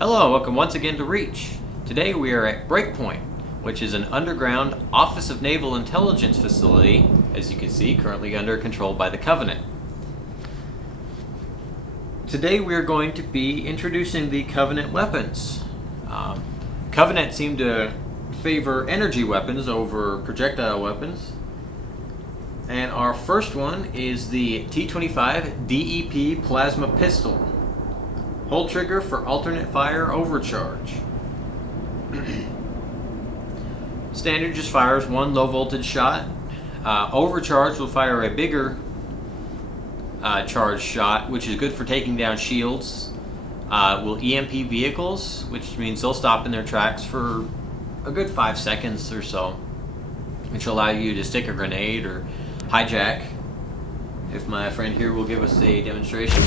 Hello, welcome once again to Reach. Today we are at Breakpoint, which is an underground Office of Naval Intelligence facility, as you can see, currently under control by the Covenant. Today we are going to be introducing the Covenant weapons. Covenant seem to favor energy weapons over projectile weapons. And our first one is the T-25 DEP Plasma Pistol. Hold trigger for alternate fire overcharge. Standard just fires one low voltage shot. Overcharge will fire a bigger charge shot, which is good for taking down shields. Will EMP vehicles, which means they'll stop in their tracks for a good 5 seconds or so, which will allow you to stick a grenade or hijack. If my friend here will give us a demonstration.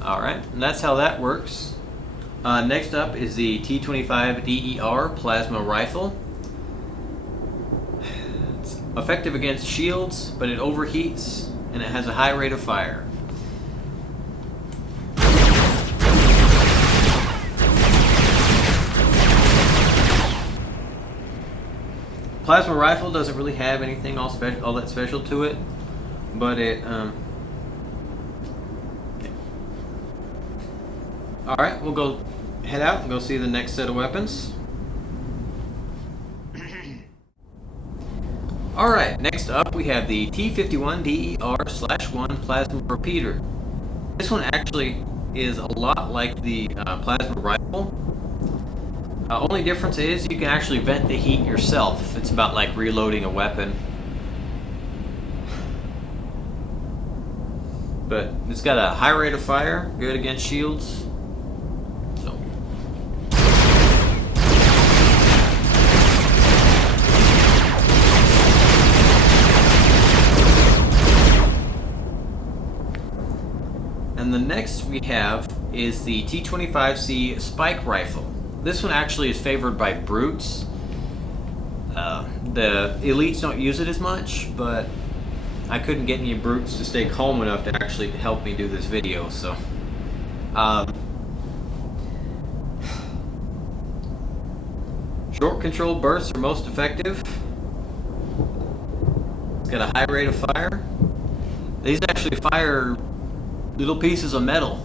Alright, and that's how that works. Next up is the T-25 DER Plasma Rifle. It's effective against shields, but it overheats, and it has a high rate of fire. Plasma Rifle doesn't really have anything all that special to it, but it Alright, we'll go head out and go see the next set of weapons. Alright, next up we have the T-51 DER/1 Plasma Repeater. This one actually is a lot like the Plasma Rifle. Only difference is you can actually vent the heat yourself. It's about like reloading a weapon. But it's got a high rate of fire, good against shields. And the next we have is the T-25C Spike Rifle. This one actually is favored by brutes. The elites don't use it as much, but I couldn't get any brutes to stay calm enough to actually help me do this video, so. Short control bursts are most effective. It's got a high rate of fire. These actually fire little pieces of metal,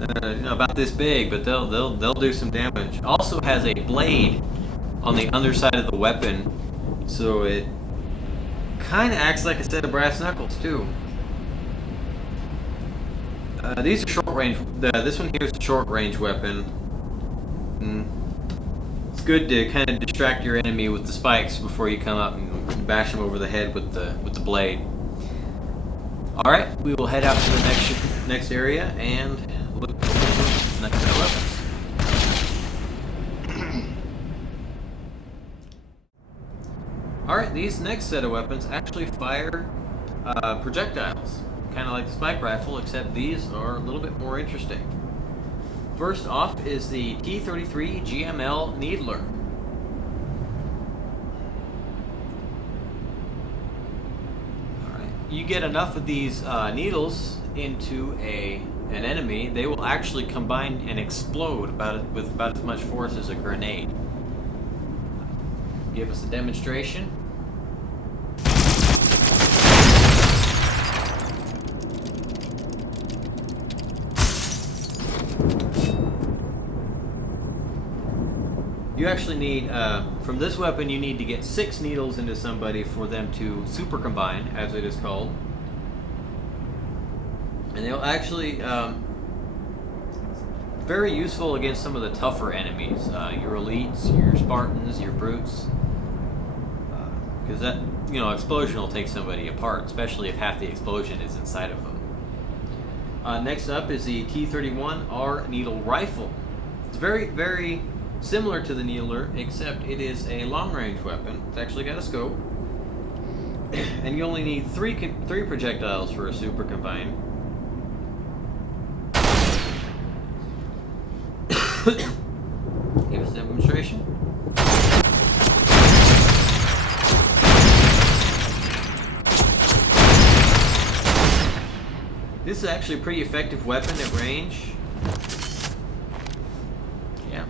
about this big, but they'll do some damage. Also has a blade on the underside of the weapon, so it kind of acts like a set of brass knuckles too. These are short range. This one here is a short range weapon. It's good to kind of distract your enemy with the spikes before you come up and bash them over the head with the blade. All right, we will head out to the next area and look at the next set of weapons. All right, these next set of weapons actually fire projectiles, kind of like the Spike Rifle, except these are a little bit more interesting. First off is the T-33 GML Needler. You get enough of these needles into an enemy, they will actually combine and explode with about as much force as a grenade. Give us a demonstration. You actually need, from this weapon, you need to get 6 needles into somebody for them to super combine, as it is called. And they'll actually, very useful against some of the tougher enemies, your elites, your Spartans, your brutes. Because that, explosion will take somebody apart, especially if half the explosion is inside of them. Next up is the T-31R Needle Rifle. It's very, very similar to the Needler, except it is a long-range weapon. It's actually got a scope, and you only need three projectiles for a super combine. Give us a demonstration. This is actually a pretty effective weapon at range. Yeah.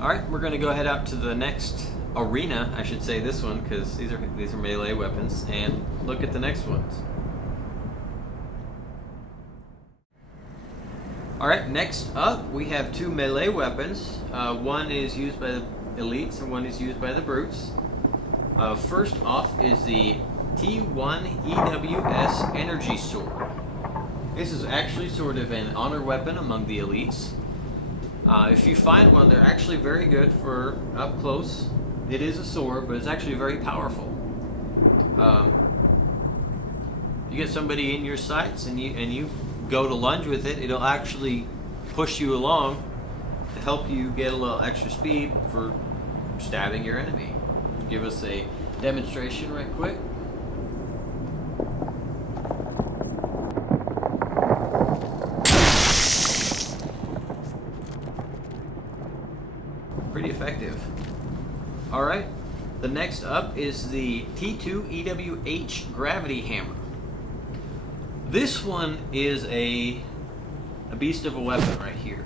Alright, we're going to go ahead out to the next arena, I should say this one, because these are melee weapons, and look at the next ones. Alright, next up we have two melee weapons. One is used by the elites and one is used by the brutes. First off is the T1 EWS Energy Sword. This is actually sort of an honor weapon among the elites. If you find one, they're actually very good for up close. It is a sword, but it's actually very powerful. You get somebody in your sights and you go to lunge with it, it'll actually push you along to help you get a little extra speed for stabbing your enemy. Give us a demonstration right quick. Pretty effective. Alright, the next up is the T2 EWH Gravity Hammer. This one is a beast of a weapon right here.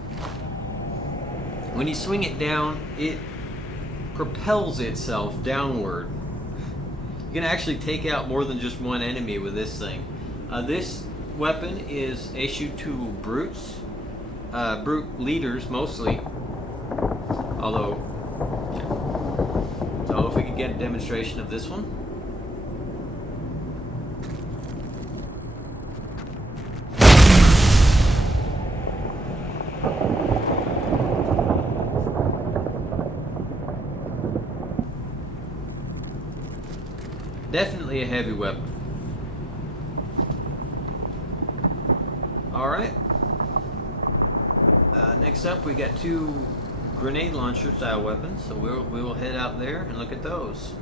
When you swing it down, it propels itself downward. You can actually take out more than just one enemy with this thing. This weapon is issued to brutes, brute leaders mostly. Although, so if we could get a demonstration of this one. Definitely a heavy weapon. Alright. Next up we got two grenade launcher style weapons, so we will head out there and look at those.